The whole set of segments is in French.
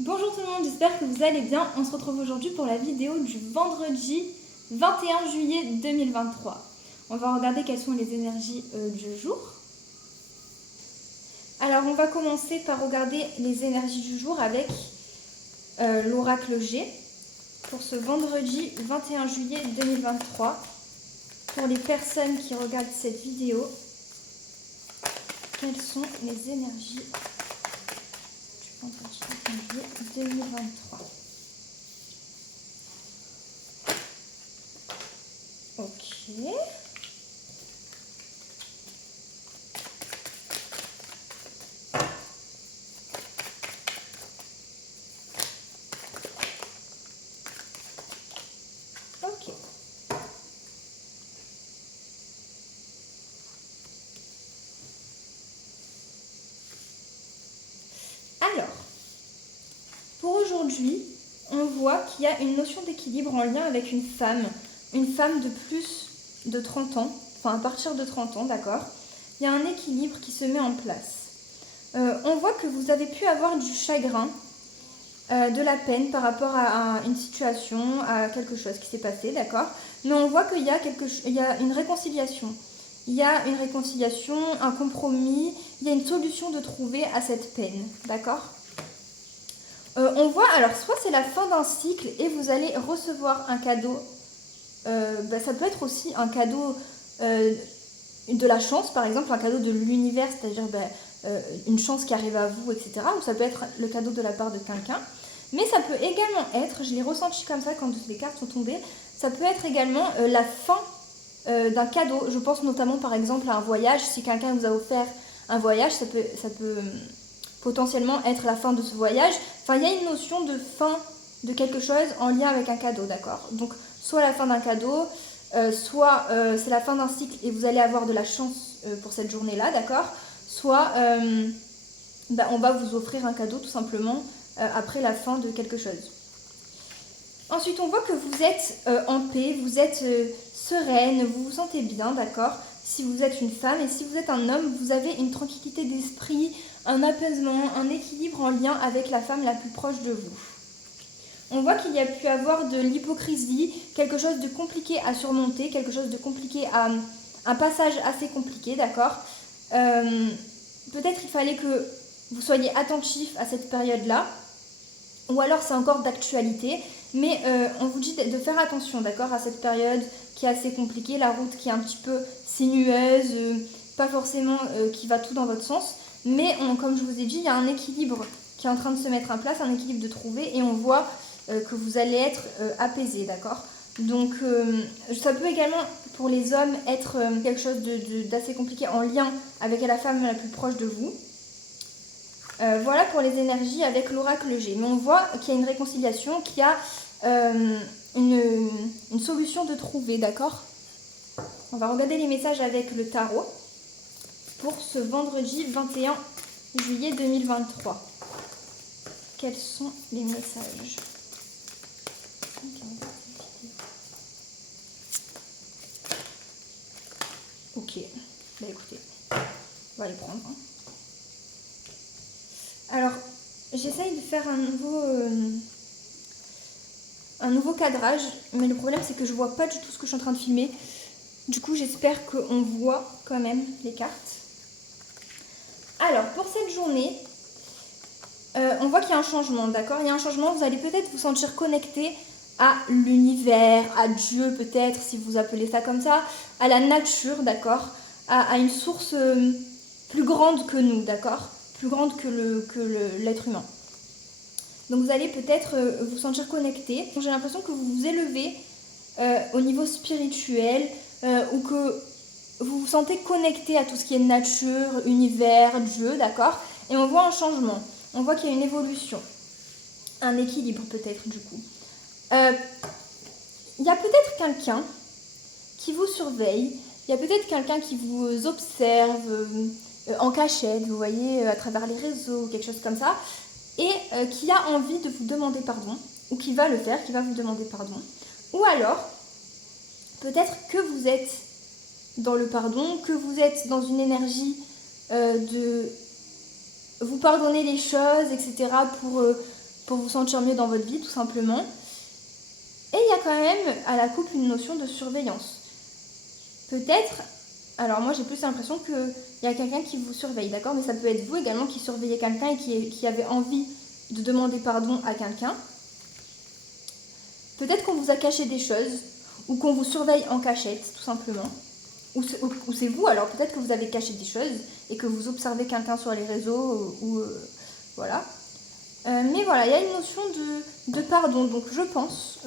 Bonjour tout le monde, j'espère que vous allez bien. On se retrouve aujourd'hui pour la vidéo du vendredi 21 juillet 2023. On va regarder quelles sont les énergies du jour. Alors on va commencer par regarder les énergies du jour avec l'oracle G pour ce vendredi 21 juillet 2023. Pour les personnes qui regardent cette vidéo, quelles sont les énergies du vendredi 21 juillet 2023? Ok. Ok. Alors, pour aujourd'hui, on voit qu'il y a une notion d'équilibre en lien avec une femme de plus de 30 ans, enfin à partir de 30 ans, d'accord. Il y a un équilibre qui se met en place. On voit que vous avez pu avoir du chagrin, de la peine par rapport à une situation, à quelque chose qui s'est passé, d'accord. Mais on voit qu'il y a une réconciliation. Il y a une réconciliation, un compromis, il y a une solution de trouver à cette peine, d'accord. On voit, alors soit c'est la fin d'un cycle et vous allez recevoir un cadeau. Ça peut être aussi un cadeau de la chance, par exemple, un cadeau de l'univers, c'est-à-dire une chance qui arrive à vous, etc. Ou ça peut être le cadeau de la part de quelqu'un. Mais ça peut également être, je l'ai ressenti comme ça quand les cartes sont tombées, ça peut être également la fin d'un cadeau. Je pense notamment par exemple à un voyage. Si quelqu'un vous a offert un voyage, ça peut potentiellement être la fin de ce voyage. Enfin, il y a une notion de fin de quelque chose en lien avec un cadeau, d'accord. Donc, soit la fin d'un cadeau, soit c'est la fin d'un cycle et vous allez avoir de la chance pour cette journée-là, d'accord. Soit on va vous offrir un cadeau tout simplement après la fin de quelque chose. Ensuite, on voit que vous êtes en paix, vous êtes sereine, vous vous sentez bien, d'accord. Si vous êtes une femme, et si vous êtes un homme, vous avez une tranquillité d'esprit, un apaisement, un équilibre en lien avec la femme la plus proche de vous. On voit qu'il y a pu avoir de l'hypocrisie, quelque chose de compliqué à surmonter, quelque chose de compliqué à... un passage assez compliqué, d'accord. Peut-être il fallait que vous soyez attentif à cette période-là, ou alors c'est encore d'actualité, mais on vous dit de faire attention, d'accord, à cette période qui est assez compliquée, la route qui est un petit peu sinueuse, pas forcément qui va tout dans votre sens, mais comme je vous ai dit, il y a un équilibre qui est en train de se mettre en place, un équilibre de trouver, et on voit que vous allez être apaisé, d'accord. Donc ça peut également pour les hommes être quelque chose d'assez compliqué en lien avec la femme la plus proche de vous. Voilà pour les énergies avec l'oracle G. Mais on voit qu'il y a une réconciliation, qu'il y a une solution de trouver, d'accord. On va regarder les messages avec le tarot pour ce vendredi 21 juillet 2023. Quels sont les messages? Ok, bah écoutez, on va les prendre. Alors, j'essaye de faire un nouveau cadrage, mais le problème c'est que je vois pas du tout ce que je suis en train de filmer. Du coup, j'espère qu'on voit quand même les cartes. Alors, pour cette journée, on voit qu'il y a un changement, d'accord. Il y a un changement, vous allez peut-être vous sentir connecté à l'univers, à Dieu peut-être, si vous appelez ça comme ça, à la nature, d'accord, à une source plus grande que nous, d'accord, plus grande que l'être humain. Donc vous allez peut-être vous sentir connecté. J'ai l'impression que vous vous élevez au niveau spirituel ou que vous vous sentez connecté à tout ce qui est nature, univers, Dieu, d'accord. Et on voit un changement, on voit qu'il y a une évolution, un équilibre peut-être du coup. Il y a peut-être quelqu'un qui vous surveille, il y a peut-être quelqu'un qui vous observe en cachette, vous voyez, à travers les réseaux, quelque chose comme ça, et qui a envie de vous demander pardon, ou qui va le faire, qui va vous demander pardon. Ou alors, peut-être que vous êtes dans le pardon, que vous êtes dans une énergie de vous pardonner les choses, etc., pour vous sentir mieux dans votre vie, tout simplement. Et il y a quand même à la couple une notion de surveillance. Peut-être, alors moi j'ai plus l'impression qu'il y a quelqu'un qui vous surveille, d'accord? Mais ça peut être vous également qui surveillez quelqu'un et qui avez envie de demander pardon à quelqu'un. Peut-être qu'on vous a caché des choses, ou qu'on vous surveille en cachette, tout simplement. Ou c'est vous, alors peut-être que vous avez caché des choses et que vous observez quelqu'un sur les réseaux, voilà. Mais voilà, il y a une notion de pardon, donc je pense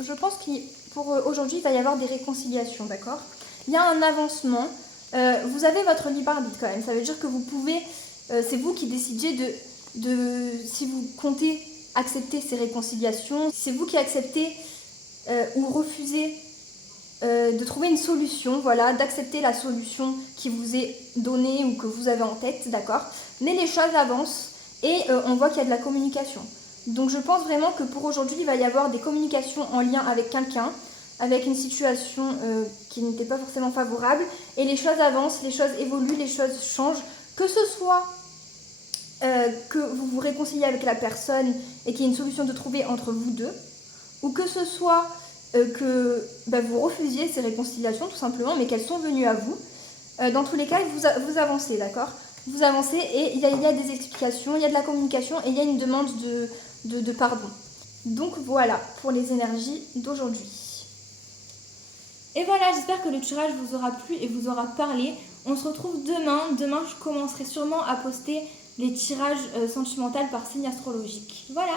que pour aujourd'hui, il va y avoir des réconciliations, d'accord? Il y a un avancement, vous avez votre libre arbitre quand même, ça veut dire que vous pouvez, c'est vous qui décidez si vous comptez accepter ces réconciliations, c'est vous qui acceptez ou refusez de trouver une solution, voilà, d'accepter la solution qui vous est donnée ou que vous avez en tête, d'accord? Mais les choses avancent et on voit qu'il y a de la communication. Donc je pense vraiment que pour aujourd'hui, il va y avoir des communications en lien avec quelqu'un, avec une situation qui n'était pas forcément favorable, et les choses avancent, les choses évoluent, les choses changent, que ce soit que vous vous réconciliez avec la personne et qu'il y ait une solution de trouver entre vous deux, ou que ce soit que vous refusiez ces réconciliations tout simplement, mais qu'elles sont venues à vous. Dans tous les cas, vous avancez, d'accord? Vous avancez et il y a des explications, il y a de la communication et il y a une demande de pardon. Donc voilà pour les énergies d'aujourd'hui. Et voilà, j'espère que le tirage vous aura plu et vous aura parlé. On se retrouve demain. Demain, je commencerai sûrement à poster les tirages sentimentaux par signe astrologique. Voilà.